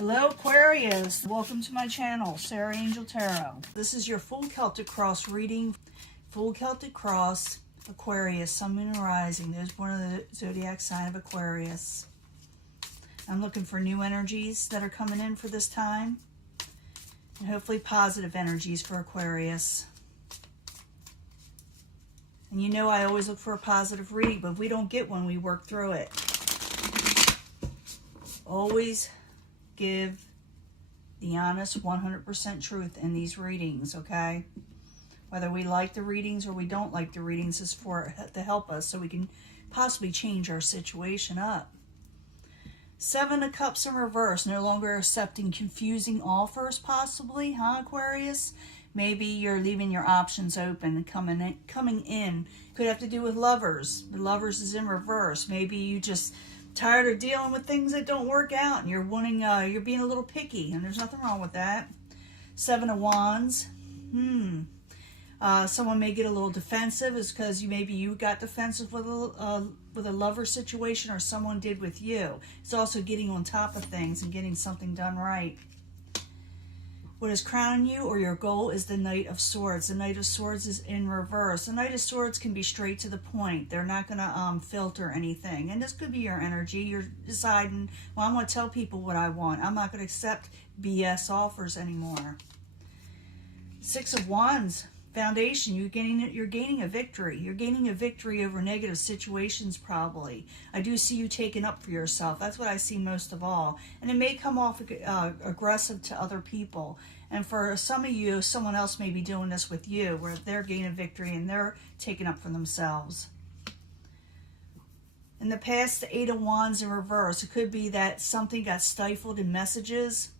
Hello Aquarius, welcome to my channel, Sarah Angel Tarot. This is your full Celtic cross reading. Full Celtic cross, Aquarius, Sun, Moon, and Rising. There's one of the zodiac sign of Aquarius. I'm looking for new energies that are coming in for this time. And hopefully positive energies for Aquarius. And you know I always look for a positive reading, but if we don't get one, we work through it. Always give the honest 100% truth in these readings, okay? Whether we like the readings or we don't like the readings is to help us so we can possibly change our situation up. Seven of Cups in reverse, no longer accepting confusing offers possibly, huh, Aquarius? Maybe you're leaving your options open and coming in. Could have to do with lovers. The lovers is in reverse. Maybe you just tired of dealing with things that don't work out and you're wanting, you're being a little picky, and there's nothing wrong with that. Seven of Wands. Someone may get a little defensive. It's because maybe you got defensive with a lover situation, or someone did with you. It's also getting on top of things and getting something done right. What is crowning you or your goal is the Knight of Swords. The Knight of Swords is in reverse. The Knight of Swords can be straight to the point. They're not going to filter anything. And this could be your energy. You're deciding, well, I'm going to tell people what I want. I'm not going to accept BS offers anymore. Six of Wands. Foundation, you're gaining a victory. You're gaining a victory over negative situations probably. I do see you taking up for yourself. That's what I see most of all. And it may come off aggressive to other people. And for some of you, someone else may be doing this with you, where they're gaining victory and they're taking up for themselves. In the past, the Eight of Wands in reverse. It could be that something got stifled in messages.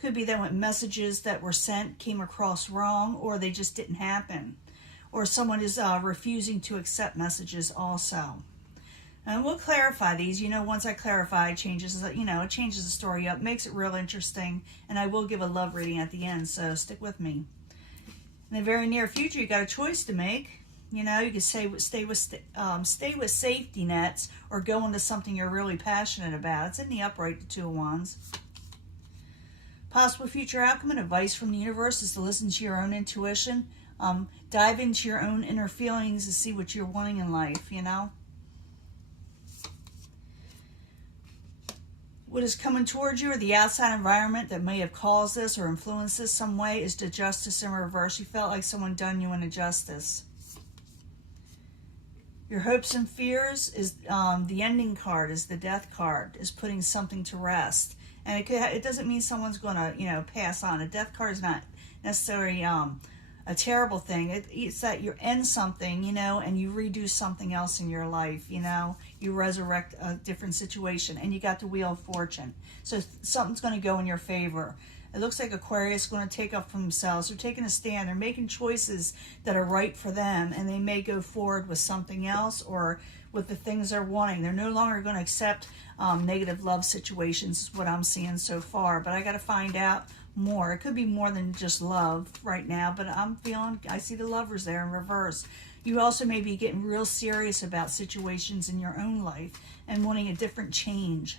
Could be that when messages that were sent came across wrong, or they just didn't happen, or someone is refusing to accept messages also. And we'll clarify these. You know, once I clarify, it changes the story up, makes it real interesting, and I will give a love reading at the end, so stick with me. In the very near future, you got a choice to make. You know, you can stay with safety nets, or go into something you're really passionate about. It's in the upright, the Two of Wands. Possible future outcome and advice from the universe is to listen to your own intuition. Dive into your own inner feelings to see what you're wanting in life, you know. What is coming towards you, or the outside environment that may have caused this or influenced this some way, is the Justice in reverse. You felt like someone done you an injustice. Your hopes and fears is the Ending card, is the Death card, is putting something to rest. And it doesn't mean someone's going to, pass on. A Death card is not necessarily a terrible thing. It's that you end something, and you redo something else in your life, You resurrect a different situation, and you got the Wheel of Fortune. So something's going to go in your favor. It looks like Aquarius is going to take up for themselves. They're taking a stand. They're making choices that are right for them, and they may go forward with something else, or with the things they're wanting. They're no longer going to accept negative love situations, is what I'm seeing so far. But I got to find out more. It could be more than just love right now, but I see the Lovers there in reverse. You also may be getting real serious about situations in your own life and wanting a different change.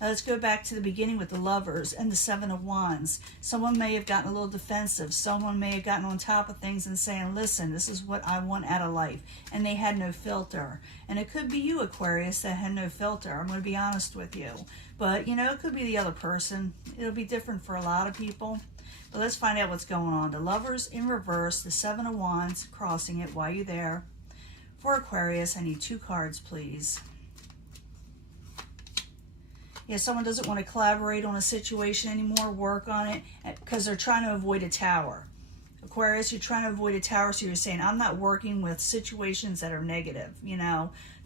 Now let's go back to the beginning with the Lovers and the Seven of Wands. Someone may have gotten a little defensive. Someone may have gotten on top of things and saying, listen, this is what I want out of life. And they had no filter. And it could be you, Aquarius, that had no filter. I'm going to be honest with you. But, it could be the other person. It'll be different for a lot of people. But let's find out what's going on. The Lovers in reverse, the Seven of Wands, crossing it while you're there. For Aquarius, I need 2 cards, please. Yeah, someone doesn't want to collaborate on a situation anymore, work on it, because they're trying to avoid a tower. Aquarius, you're trying to avoid a tower, so you're saying, I'm not working with situations that are negative,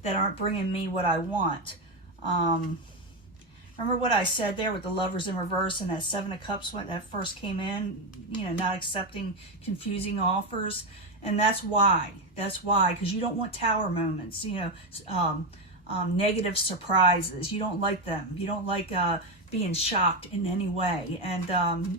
that aren't bringing me what I want. Remember what I said there with the Lovers in reverse and that Seven of Cups when that first came in, not accepting confusing offers? And that's why. That's why, because you don't want tower moments, negative surprises. You don't like them. You don't like being shocked in any way. And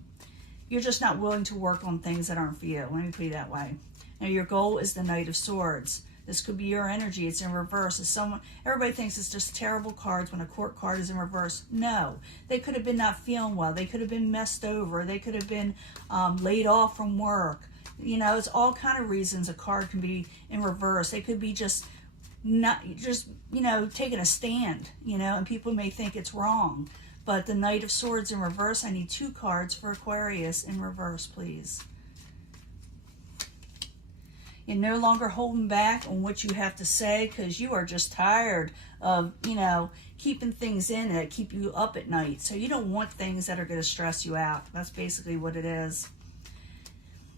you're just not willing to work on things that aren't for you. Let me put it that way. Now, your goal is the Knight of Swords. This could be your energy. It's in reverse. It's someone, everybody thinks it's just terrible cards when a court card is in reverse. No, they could have been not feeling well. They could have been messed over. They could have been laid off from work. You know, it's all kind of reasons a card can be in reverse. They could be just not, just, you know, taking a stand, you know, and people may think it's wrong. But the Knight of Swords in reverse, I need 2 cards for Aquarius in reverse, please. You're no longer holding back on what you have to say because you are just tired of, you know, keeping things in that keep you up at night. So you don't want things that are going to stress you out. That's basically what it is.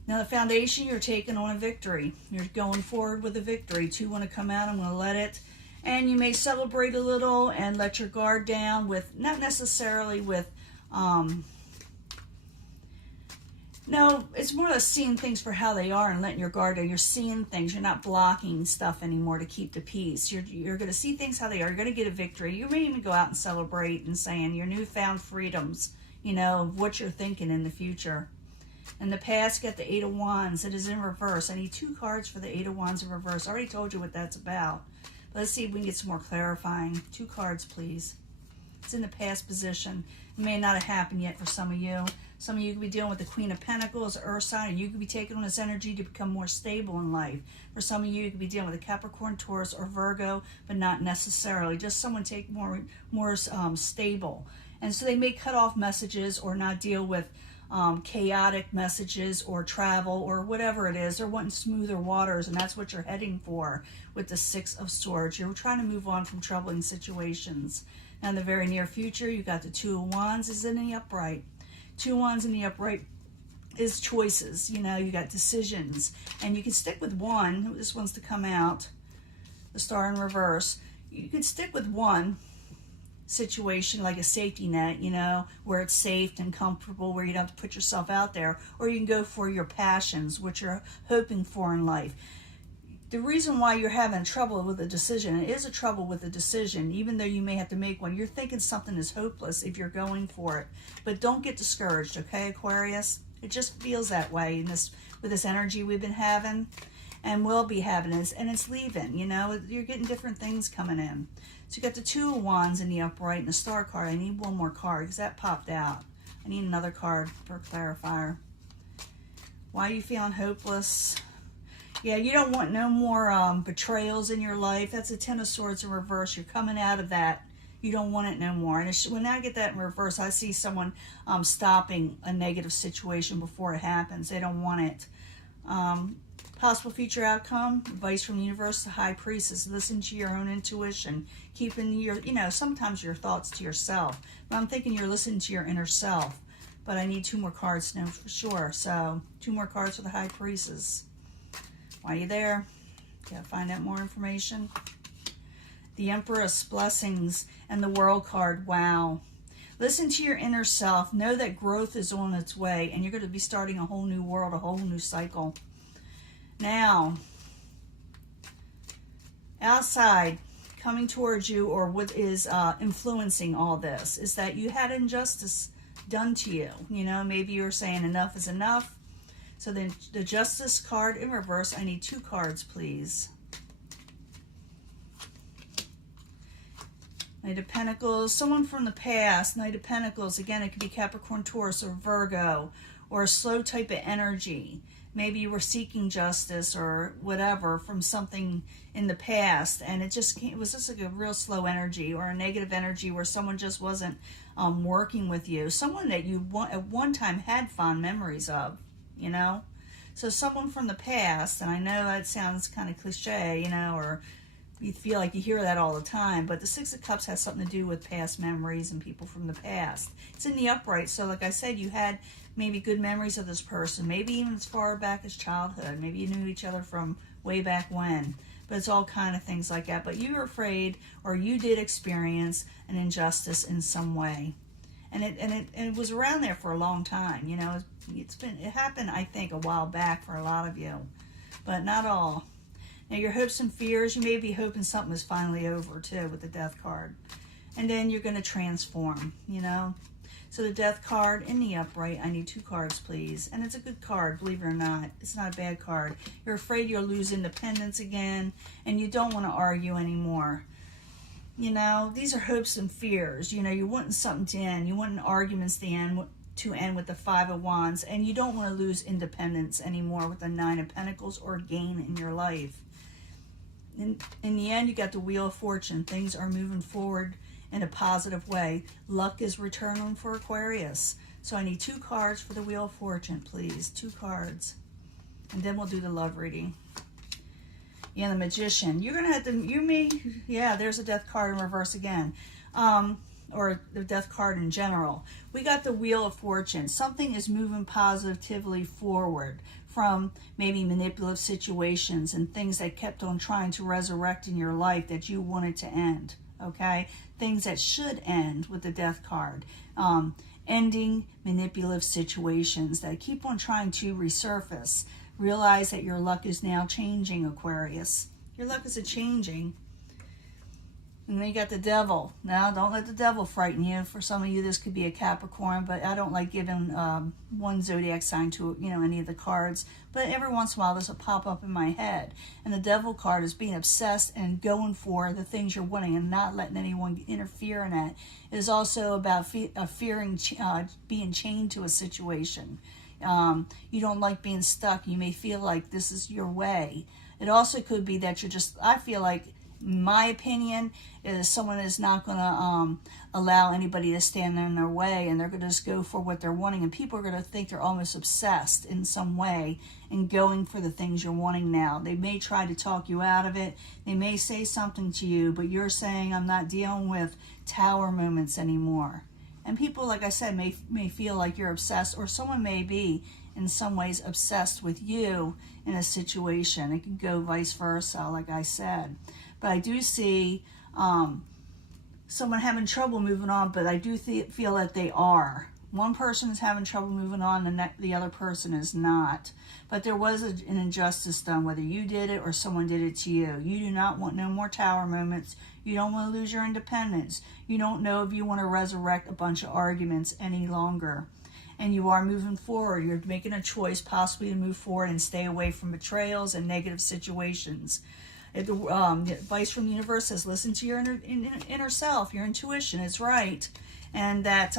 Now the foundation, you're taking on a victory. You're going forward with a victory. 2 want to come out. I'm going to let it. And you may celebrate a little and let your guard down with, not necessarily with, no, it's more or less seeing things for how they are and letting your guard down. You're seeing things. You're not blocking stuff anymore to keep the peace. You're going to see things how they are. You're going to get a victory. You may even go out and celebrate and saying your newfound freedoms, you know, of what you're thinking in the future. In the past, get the 8 of Wands. It is in reverse. I need 2 cards for the 8 of Wands in reverse. I already told you what that's about. Let's see if we can get some more clarifying. 2 cards, please. It's in the past position. It may not have happened yet for some of you. Some of you could be dealing with the Queen of Pentacles, Earth sign, and you could be taking on this energy to become more stable in life. For some of you, you could be dealing with a Capricorn, Taurus, or Virgo, but not necessarily. Just someone take more stable. And so they may cut off messages or not deal with chaotic messages or travel or whatever it is. They're wanting smoother waters, and that's what you're heading for with the 6 of Swords. You're trying to move on from troubling situations. Now in the very near future, you got the 2 of Wands is in the upright. 2 Wands in the upright is choices. You know, you got decisions, and you can stick with one. This one's to come out, the Star in reverse. You can stick with one situation like a safety net, you know, where it's safe and comfortable, where you don't have to put yourself out there, or you can go for your passions, what you're hoping for in life. The reason why you're having trouble with a decision, it is a trouble with a decision, even though you may have to make one. You're thinking something is hopeless if you're going for it. But don't get discouraged, okay, Aquarius? It just feels that way in this, with this energy we've been having and will be having, and it's leaving, you know? You're getting different things coming in. So you got the 2 of Wands in the upright and the Star card. I need one more card because that popped out. I need another card for a clarifier. Why are you feeling hopeless? Yeah, you don't want no more betrayals in your life. That's a 10 of Swords in reverse. You're coming out of that. You don't want it no more. And when I get that in reverse, I see someone stopping a negative situation before it happens. They don't want it. Possible future outcome, advice from the universe, the High Priestess. Listen to your own intuition. Keeping your, you know, sometimes your thoughts to yourself. But I'm thinking you're listening to your inner self. But I need 2 more cards to know for sure. So 2 more cards for the High Priestess. Why are you there? Gotta find out more information. The Empress, blessings, and the World card. Wow. Listen to your inner self. Know that growth is on its way, and you're going to be starting a whole new world, a whole new cycle. Now, outside, coming towards you, or what is influencing all this, is that you had injustice done to you. You know, maybe you're saying enough is enough. So then the Justice card in reverse, I need 2 cards, please. Knight of Pentacles, someone from the past. Knight of Pentacles, again, it could be Capricorn, Taurus, or Virgo, or a slow type of energy. Maybe you were seeking justice or whatever from something in the past, and it was just like a real slow energy or a negative energy where someone just wasn't working with you. Someone that you at one time had fond memories of, you know? So someone from the past, and I know that sounds kind of cliche, you know, or you feel like you hear that all the time, but the 6 of Cups has something to do with past memories and people from the past. It's in the upright, so like I said, you had maybe good memories of this person, maybe even as far back as childhood. Maybe you knew each other from way back when, but it's all kind of things like that. But you were afraid, or you did experience an injustice in some way. And it was around there for a long time, you know. It happened, I think, a while back for a lot of you, but not all. Now, your hopes and fears, you may be hoping something is finally over, too, with the Death card. And then you're going to transform, you know. So the Death card in the upright, I need 2 cards, please. And it's a good card, believe it or not. It's not a bad card. You're afraid you'll lose independence again, and you don't want to argue anymore. You know, these are hopes and fears. You know, you're wanting something to end. You want arguments to end with the 5 of Wands, and you don't want to lose independence anymore with the 9 of Pentacles or gain in your life. In the end, you got the Wheel of Fortune. Things are moving forward in a positive way. Luck is returning for Aquarius. So I need 2 cards for the Wheel of Fortune, please. 2 cards. And then we'll do the love reading. Yeah, the Magician. You're going to have to, yeah, there's a Death card in reverse again. Or the Death card in general. We got the Wheel of Fortune. Something is moving positively forward from maybe manipulative situations and things that kept on trying to resurrect in your life that you wanted to end. Okay? Things that should end with the Death card. Ending manipulative situations that keep on trying to resurface. Realize that your luck is now changing, Aquarius. Your luck is changing. And then you got the Devil. Now, don't let the Devil frighten you. For some of you, this could be a Capricorn, but I don't like giving one zodiac sign to, any of the cards. But every once in a while, this will pop up in my head. And the Devil card is being obsessed and going for the things you're wanting and not letting anyone interfere in that. It is also about fearing being chained to a situation. You don't like being stuck. You may feel like this is your way. It also could be that I feel like, my opinion is someone is not going to allow anybody to stand in their way, and they're going to just go for what they're wanting, and people are going to think they're almost obsessed in some way in going for the things you're wanting now. They may try to talk you out of it. They may say something to you, but you're saying, I'm not dealing with tower moments anymore. And people, like I said, may feel like you're obsessed, or someone may be in some ways obsessed with you in a situation. It can go vice versa, like I said. But I do see someone having trouble moving on, but I do feel that they are. One person is having trouble moving on, and the other person is not. But there was an injustice done, whether you did it or someone did it to you. You do not want no more tower moments. You don't want to lose your independence. You don't know if you want to resurrect a bunch of arguments any longer. And you are moving forward. You're making a choice possibly to move forward and stay away from betrayals and negative situations. The advice from the universe says, listen to your inner self, your intuition. It's right. And that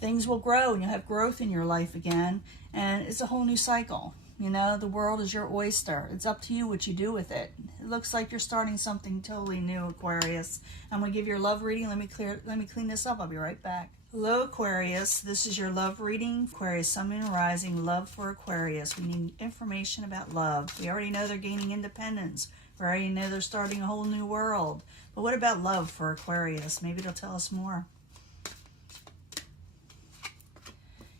things will grow and you'll have growth in your life again. And it's a whole new cycle. The world is your oyster. It's up to you what you do with it. It looks like you're starting something totally new, Aquarius. I'm going to give you your love reading. Let me clean this up. I'll be right back. Hello, Aquarius. This is your love reading. Aquarius, Sun, Moon, and Rising. Love for Aquarius. We need information about love. We already know they're gaining independence. We already know they're starting a whole new world. But what about love for Aquarius? Maybe it'll tell us more.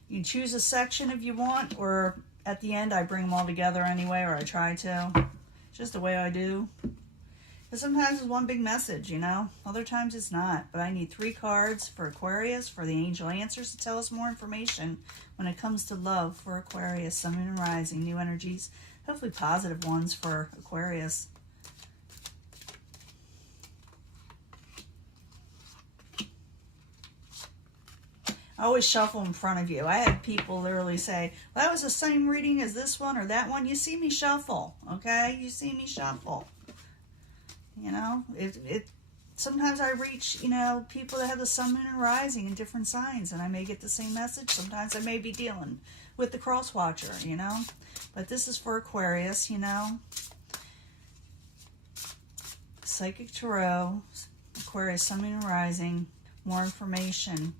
You can choose a section if you want, or at the end I bring them all together anyway, or I try to. Just the way I do. But sometimes it's one big message, Other times it's not. But I need 3 cards for Aquarius, for the angel answers to tell us more information when it comes to love for Aquarius, Sun, Moon, and Rising. New energies, hopefully positive ones for Aquarius. I always shuffle in front of you. I had people literally say, well, that was the same reading as this one or that one. You see me shuffle, okay? You see me shuffle. Sometimes I reach, people that have the Sun, Moon, and Rising in different signs, and I may get the same message. Sometimes I may be dealing with the cross watcher, But this is for Aquarius, Psychic Tarot, Aquarius, Sun, Moon, and Rising. More information.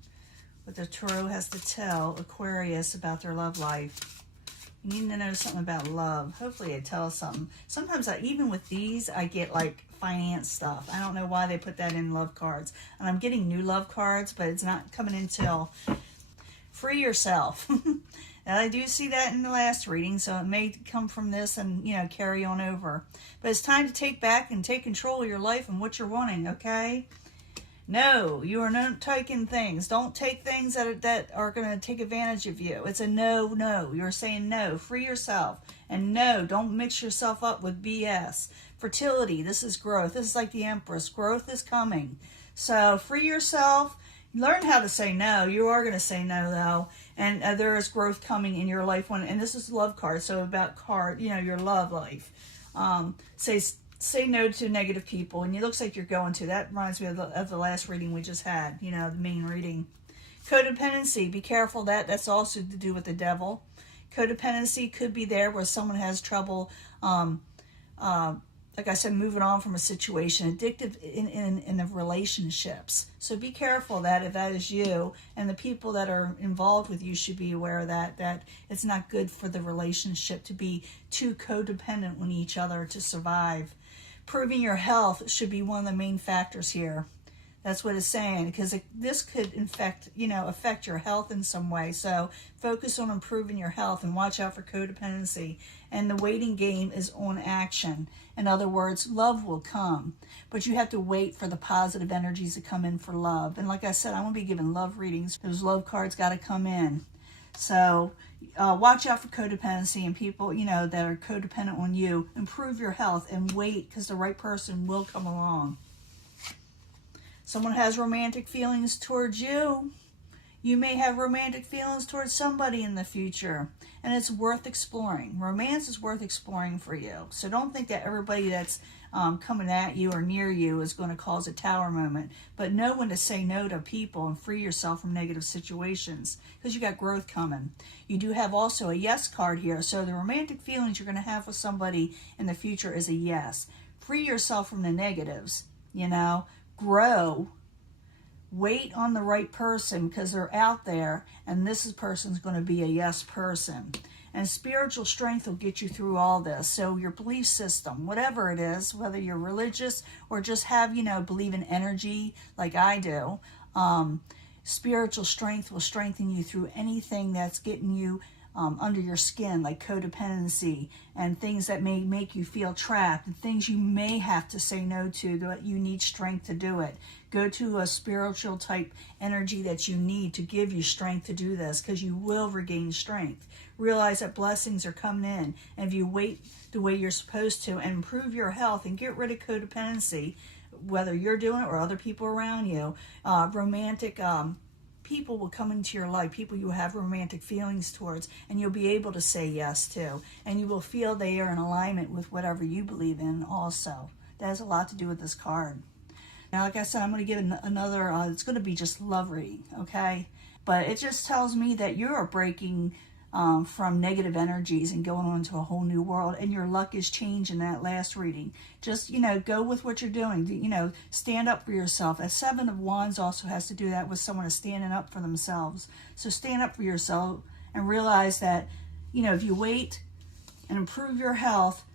What the Tarot has to tell Aquarius about their love life. You need to know something about love. Hopefully it tells something. Sometimes even with these, I get like finance stuff. I don't know why they put that in love cards. And I'm getting new love cards, but it's not coming until free yourself. And I do see that in the last reading, so it may come from this and, carry on over. But it's time to take back and take control of your life and what you're wanting, okay? No, you are not taking things. Don't take things that are going to take advantage of you. It's a no. You're saying no. Free yourself. And no, don't mix yourself up with BS. Fertility, this is growth. This is like the Empress. Growth is coming. So free yourself. Learn how to say no. You are going to say no, though, and there is growth coming in your life. And this is love card, so about your love life. Say no to negative people, and it looks like you're going to. That reminds me of the last reading we just had. The main reading. Codependency. Be careful. That's also to do with the devil. Codependency could be there where someone has trouble. Like I said, moving on from a situation, addictive in the relationships. So be careful that if that is you, and the people that are involved with you should be aware of that it's not good for the relationship to be too codependent on each other to survive. Proving your health should be one of the main factors here. That's what it's saying, because this could affect your health in some way. So focus on improving your health and watch out for codependency. And the waiting game is on action. In other words, love will come, but you have to wait for the positive energies to come in for love. And like I said, I'm going to be giving love readings. Those love cards got to come in. So watch out for codependency and people, that are codependent on you. Improve your health and wait, because the right person will come along. Someone has romantic feelings towards you. You may have romantic feelings towards somebody in the future, and it's worth exploring. Romance is worth exploring for you. So don't think that everybody that's coming at you or near you is going to cause a tower moment, but know when to say no to people and free yourself from negative situations, because you got growth coming. You do have also a yes card here, so the romantic feelings you're going to have with somebody in the future is a yes. Free yourself from the negatives, grow. Wait on the right person, because they're out there, and this person's going to be a yes person. And spiritual strength will get you through all this. So your belief system, whatever it is, whether you're religious or just have, believe in energy like I do, spiritual strength will strengthen you through anything that's getting you under your skin, like codependency and things that may make you feel trapped, and things you may have to say no to, that you need strength to do it. Go to a spiritual type energy that you need to give you strength to do this, because you will regain strength. Realize that blessings are coming in, and if you wait the way you're supposed to and improve your health and get rid of codependency, whether you're doing it or other people around you, romantic people will come into your life, people you have romantic feelings towards, and you'll be able to say yes to, and you will feel they are in alignment with whatever you believe in also. That has a lot to do with this card. Now, like I said, I'm going to give another, it's going to be just love reading, okay? But it just tells me that you're breaking from negative energies and going on to a whole new world, and your luck is changing that last reading. Just, go with what you're doing. Stand up for yourself. A Seven of Wands also has to do that with someone is standing up for themselves. So stand up for yourself and realize that, if you wait and improve your health,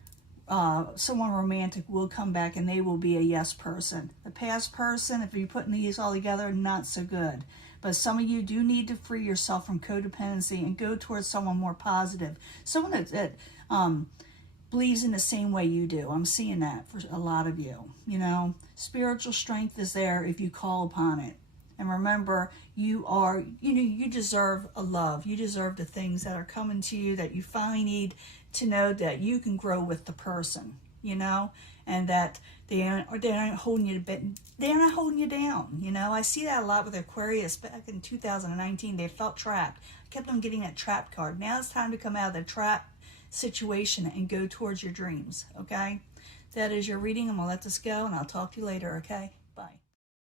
someone romantic will come back, and they will be a yes person. The past person, if you're putting these all together, not so good. But some of you do need to free yourself from codependency and go towards someone more positive. Someone that believes in the same way you do. I'm seeing that for a lot of you. Spiritual strength is there if you call upon it. And remember, you deserve a love. You deserve the things that are coming to you, that you finally need to know that you can grow with the person, and that they're not holding you down. I see that a lot with Aquarius. Back in 2019, they felt trapped. I kept on getting that trap card. Now it's time to come out of the trap situation and go towards your dreams, okay? That is your reading. I'm going to let this go, and I'll talk to you later, okay?